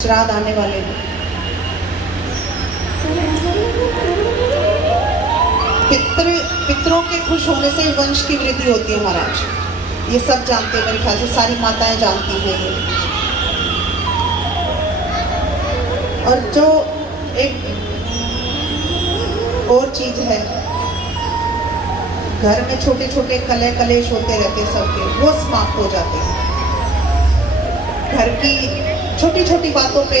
श्राद्ध आने वाले हैं। पितरों के खुश होने से वंश की वृद्धि होती है महाराज। ये सब जानते हैं, मेरे ख्याल से सारी माताएं जानती हैं ये। और जो एक और चीज है, घर में छोटे छोटे कलह कलेश होते रहते हैं सबके, वो समाप्त हो जाते हैं। घर की छोटी छोटी बातों पे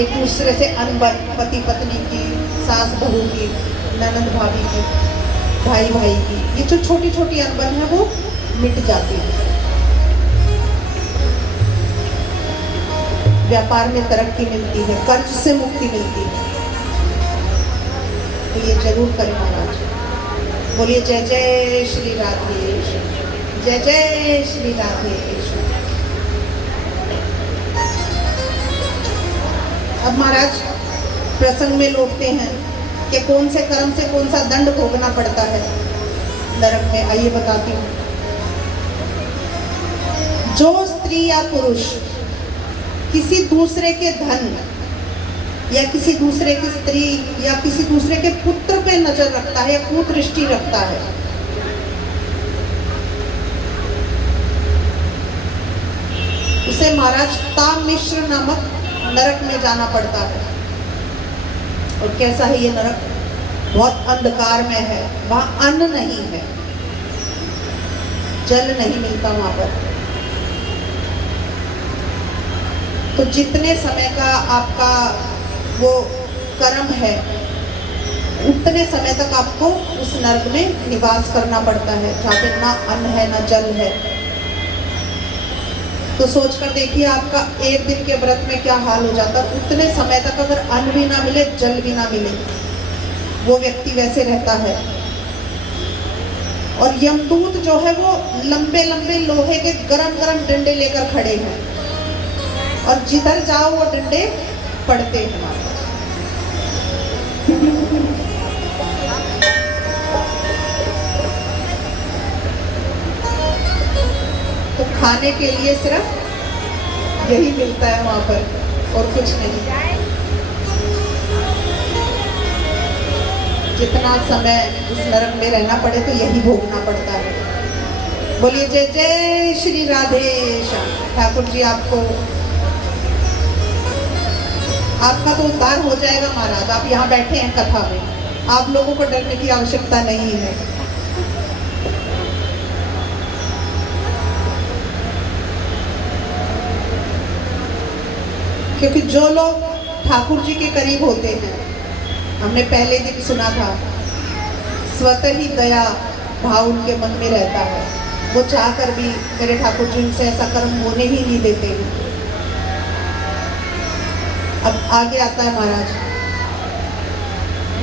एक दूसरे से अनबन, पति पत्नी की, सास बहू की, ननद भाभी की, भाई भाई की, ये जो छोटी छोटी अनबन है वो मिट जाती है। व्यापार में तरक्की मिलती है, कर्ज से मुक्ति मिलती है। तो ये जरूर करें महाराज। बोलिए जय जय श्री राधेश्याम, जय जय श्री राधेश्याम। अब महाराज प्रसंग में लौटते हैं कि कौन से कर्म से कौन सा दंड भोगना पड़ता है नरक में। आइए बताती हूँ। जो स्त्री या पुरुष किसी दूसरे के धन या किसी दूसरे की स्त्री या किसी दूसरे के पुत्र पे नजर रखता है या कुदृष्टि रखता है, उसे महाराज तामिश्र नामक नरक में जाना पड़ता है। और कैसा है ये नरक? बहुत अंधकार में है, वहां अन्न नहीं है, जल नहीं मिलता वहां पर। तो जितने समय का आपका वो कर्म है, उतने समय तक आपको उस नरक में निवास करना पड़ता है, जहाँ पे ना अन्न है ना जल है। तो सोच कर देखिए आपका एक दिन के व्रत में क्या हाल हो जाता है। उतने समय तक अगर अन्न भी ना मिले, जल भी ना मिले, वो व्यक्ति वैसे रहता है। और यमदूत जो है वो लंबे लंबे लोहे के गरम गरम डंडे लेकर खड़े हैं, और जिधर जाओ वो डंडे पड़ते हैं। तो खाने के लिए सिर्फ यही मिलता है वहां पर, और कुछ नहीं। जितना समय उस नरक में रहना पड़े तो यही भोगना पड़ता है। बोलिए जय जय श्री राधेश्याम। ठाकुर जी आपका तो उद्धार हो जाएगा महाराज। आप यहाँ बैठे हैं कथा में, आप लोगों को डरने की आवश्यकता नहीं है। क्योंकि जो लोग ठाकुर जी के करीब होते हैं, हमने पहले दिन सुना था, स्वतः ही दया भाव उनके मन में रहता है। वो चाहकर भी मेरे ठाकुर जी उनसे ऐसा कर्म होने ही नहीं देते हैं। अब आगे आता है महाराज,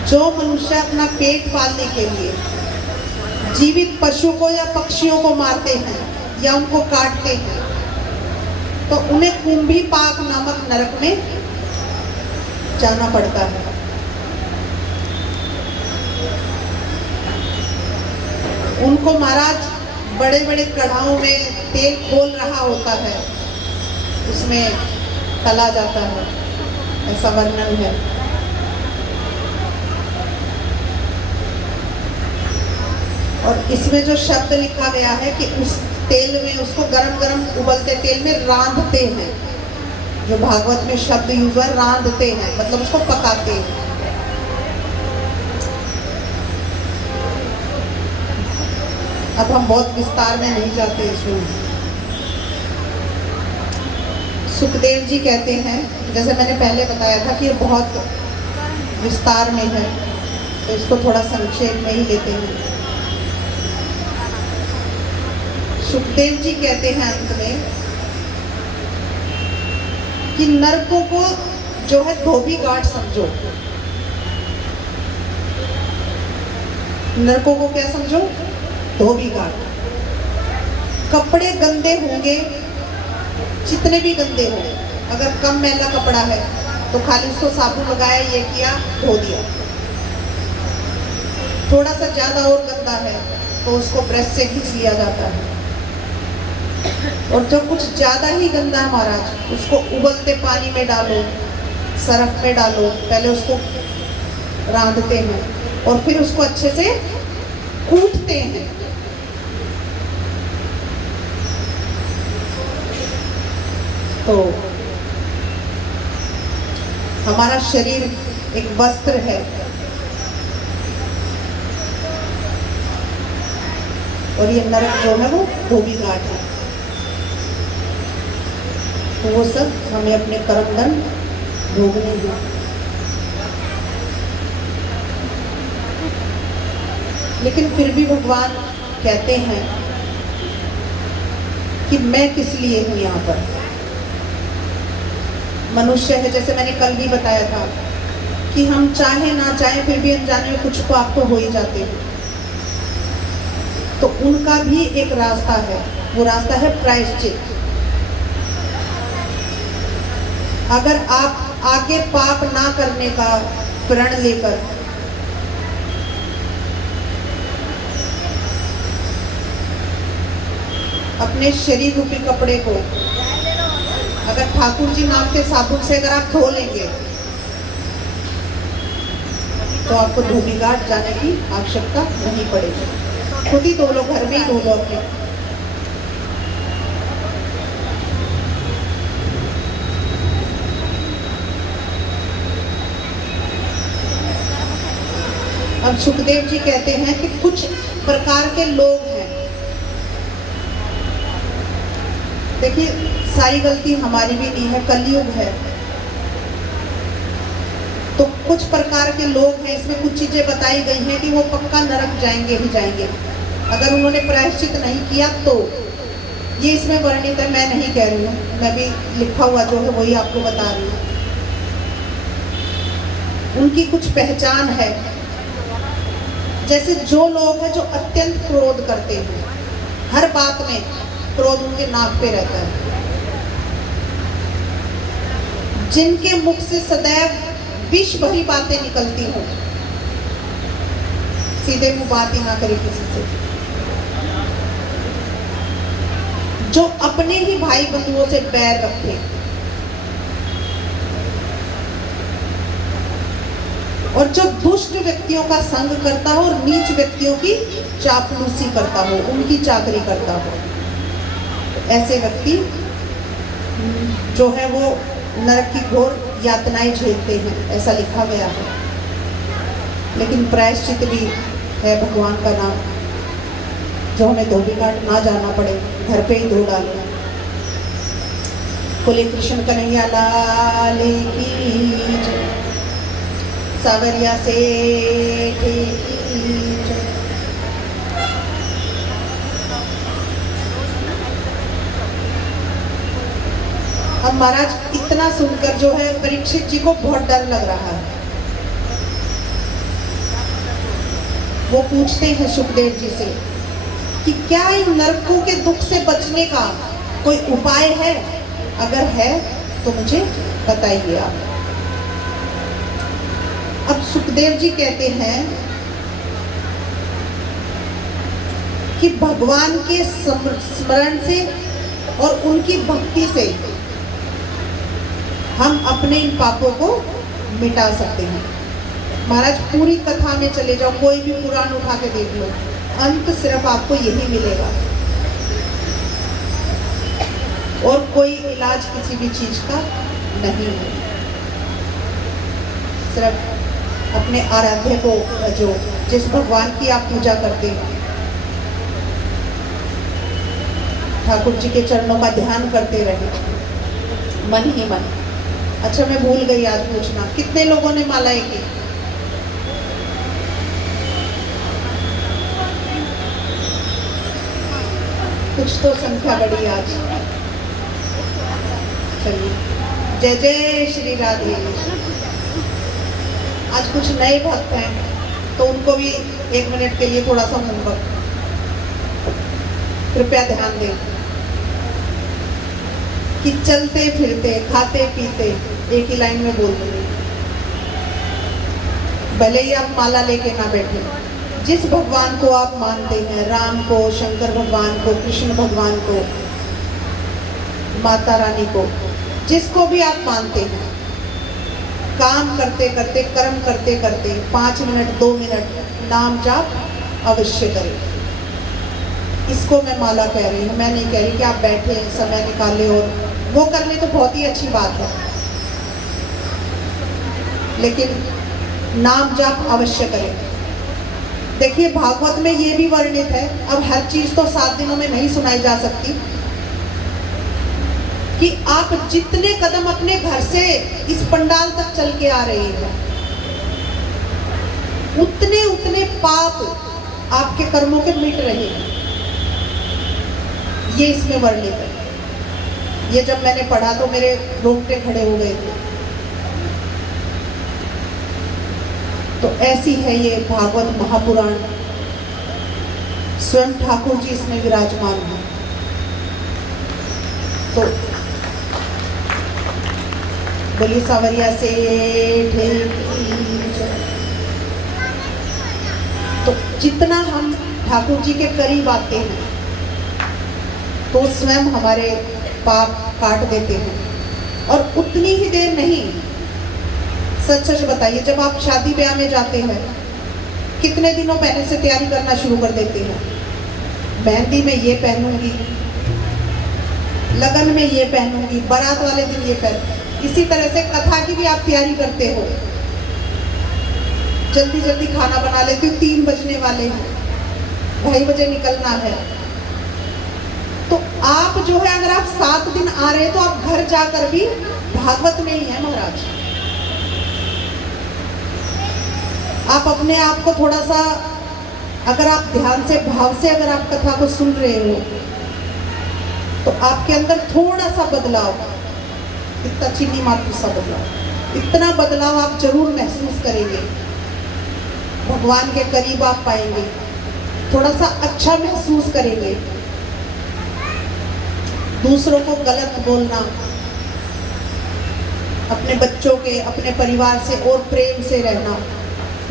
जो मनुष्य अपना पेट पालने के लिए जीवित पशु को या पक्षियों को मारते हैं या उनको काटते हैं, तो उन्हें कुंभी पाक नामक नरक में जाना पड़ता है। उनको महाराज बड़े बड़े कढ़ाओं में तेल खोल रहा होता है, उसमें तला जाता है, ऐसा वर्णन है। और इसमें जो शब्द लिखा गया है कि उस तेल में, उसको गरम गरम उबलते तेल में रांधते हैं। जो भागवत में शब्द यूज है रांधते हैं, मतलब उसको पकाते हैं। अब हम बहुत विस्तार में नहीं जाते इसमें। सुखदेव जी कहते हैं, जैसे मैंने पहले बताया था कि ये बहुत विस्तार में है, तो इसको थोड़ा संक्षेप में ही लेते हैं। सुखदेव जी कहते हैं अंत में कि नरकों को जो है धोबी घाट समझो। नरकों को क्या समझो? धोबी घाट। कपड़े गंदे होंगे, जितने भी गंदे हो, अगर कम मैला कपड़ा है तो खाली उसको साबुन लगाया, ये किया, धो दिया। थोड़ा सा ज्यादा और गंदा है तो उसको ब्रश से घिस लिया जाता है। और जो कुछ ज़्यादा ही गंदा है महाराज, उसको उबलते पानी में डालो, सरफ में डालो, पहले उसको रांधते हैं और फिर उसको अच्छे से कूटते हैं। तो हमारा शरीर एक वस्त्र है और ये नरक जो है वो धोबी घाट है। तो वो सब हमें अपने कर्मदंड भोगने हैं। लेकिन फिर भी भगवान कहते हैं कि मैं किस लिए हूं यहाँ पर। मनुष्य है, जैसे मैंने कल भी बताया था कि हम चाहे ना चाहे फिर भी अनजाने में कुछ पाप तो हो ही जाते हैं। तो उनका भी एक रास्ता है, वो रास्ता है प्रायश्चित। अगर आप आगे पाप ना करने का प्रण लेकर अपने शरीर रूपी कपड़े को अगर ठाकुर जी नाम के साबुन से अगर आप धो लेंगे तो आपको धोबी घाट जाने की आवश्यकता नहीं पड़ेगी। खुद ही धो लो, घर में ही धो लो अपने। अब सुखदेव जी कहते हैं कि कुछ प्रकार के लोग हैं। देखिए, सारी गलती हमारी भी नहीं है, कलयुग है। तो कुछ प्रकार के लोग हैं, इसमें कुछ चीजें बताई गई हैं कि वो पक्का नरक जाएंगे ही जाएंगे अगर उन्होंने प्रायश्चित नहीं किया तो। ये इसमें वर्णित है, मैं नहीं कह रही हूँ, मैं भी लिखा हुआ जो है वही आपको बता रही हूँ। उनकी कुछ पहचान है। जैसे जो लोग हैं जो अत्यंत क्रोध करते हैं, हर बात में क्रोध उनके नाक पे रहता है, जिनके मुख से सदैव विष भरी बातें निकलती हों, सीधे मुंह बात ही ना करे किसी से, जो अपने ही भाई बंधुओं से बैर रखे और जो दुष्ट व्यक्तियों का संग करता हो और नीच व्यक्तियों की चापलूसी करता हो, उनकी चाकरी करता हो, ऐसे व्यक्ति जो है वो नरक की घोर यातनाएं झेलते हैं, ऐसा लिखा गया है। लेकिन प्रायश्चित भी है भगवान का नाम, जो हमें धोबी घाट ना जाना पड़े, घर पे ही धो डाले। बोले कृष्ण कन्हैया लाल की जय, सावरिया सेठ की जय। अब महाराज इतना सुनकर जो है परीक्षित जी को बहुत डर लग रहा है। वो पूछते हैं सुखदेव जी से कि क्या इन नरकों के दुख से बचने का कोई उपाय है? अगर है तो मुझे बताइए आप। अब सुखदेव जी कहते हैं कि भगवान के स्मरण से और उनकी भक्ति से हम अपने इन पापों को मिटा सकते हैं। महाराज पूरी कथा में चले जाओ, कोई भी पुराण उठा के देख लो, अंत सिर्फ आपको यही मिलेगा और कोई इलाज किसी भी चीज का नहीं है। सिर्फ अपने आराध्य को, जो जिस भगवान की आप पूजा करते हैं, ठाकुर जी के चरणों का ध्यान करते रहे मन ही मन। अच्छा, मैं भूल गई आज पूछना, कितने लोगों ने मालाएं की? कुछ तो संख्या बढ़ी आज। चलिए, जय जय श्री राधे। आज कुछ नए भक्त हैं तो उनको भी 1 मिनट के लिए थोड़ा सा होमवर्क, कृपया ध्यान दें कि चलते फिरते खाते पीते एक ही लाइन में बोल दूंगी, भले ही आप माला लेके ना बैठे, जिस भगवान को आप मानते हैं, राम को, शंकर भगवान को, कृष्ण भगवान को, माता रानी को, जिसको भी आप मानते हैं, काम करते करते, कर्म करते करते 5 मिनट 2 मिनट नाम जाप अवश्य करें। इसको मैं माला कह रही हूँ। मैं नहीं कह रही कि आप बैठे समय निकाले और वो कर ले, तो बहुत ही अच्छी बात है, लेकिन नाम जाप अवश्य करें। देखिए भागवत में ये भी वर्णित है, अब हर चीज तो 7 दिनों में नहीं सुनाई जा सकती, कि आप जितने कदम अपने घर से इस पंडाल तक चल के आ रहे हैं, उतने उतने पाप आपके कर्मों के मिट रहे हैं। ये इसमें वर्णित है। ये जब मैंने पढ़ा तो मेरे रोंगटे खड़े हो गए थे। तो ऐसी है ये भागवत महापुराण, स्वयं ठाकुर जी इसमें विराजमान है। तो बोलिए सावरिया से तो जितना हम ठाकुर जी के करीब आते हैं तो स्वयं हमारे पाप काट देते हैं। और उतनी ही देर नहीं, सच सच बताइए, जब आप शादी ब्याह में जाते हैं कितने दिनों पहले से तैयारी करना शुरू कर देते हैं। मेहंदी में ये पहनूंगी, लगन में ये पहनूंगी, बारात वाले दिन ये पहन। इसी तरह से कथा की भी आप तैयारी करते हो, जल्दी जल्दी खाना बना लेती हूँ, 3 बजने वाले हैं, 2:30 बजे निकलना है। तो आप जो है, अगर आप 7 दिन आ रहे हैं तो आप घर जाकर भी भागवत में ही है महाराज। आप अपने आप को थोड़ा सा, अगर आप ध्यान से भाव से अगर आप कथा को सुन रहे हो तो आपके अंदर थोड़ा सा बदलाव, इतना चीनी मात्र सा बदलाव, इतना बदलाव आप जरूर महसूस करेंगे। भगवान के करीब आप पाएंगे, थोड़ा सा अच्छा महसूस करेंगे। दूसरों को गलत बोलना, अपने बच्चों के, अपने परिवार से और प्रेम से रहना,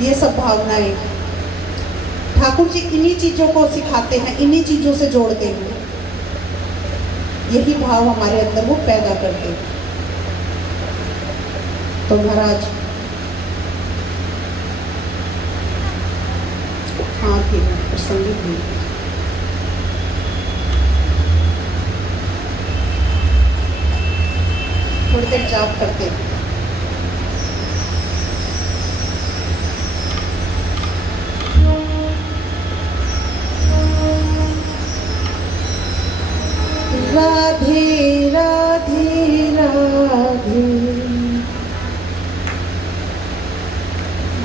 ये सब भावनाएं ठाकुर जी इन्हीं चीजों को सिखाते हैं, इन्हीं चीजों से जोड़ते हैं। यही भाव हमारे अंदर वो पैदा करते हैं। तो महाराज, हाँ ठीक है, प्रसंगित भी थोड़ी देर जाप करते हैं। राधे राधे राधे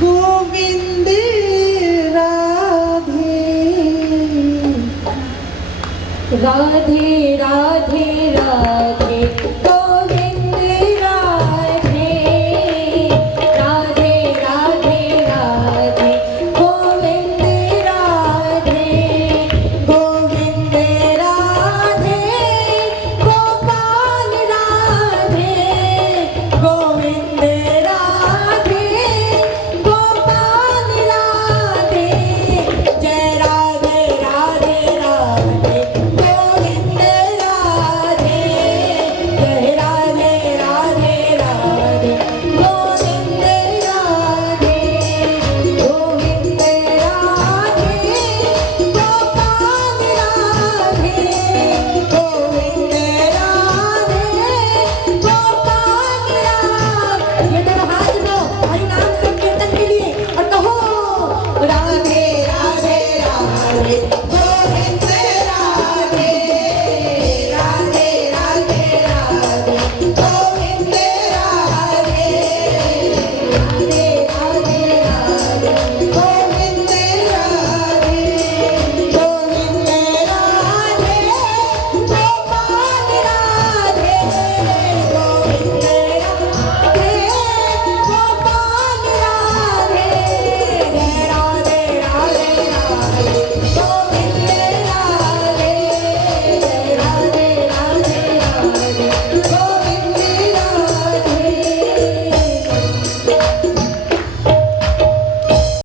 गोविंद राधे, राधे राधे राधे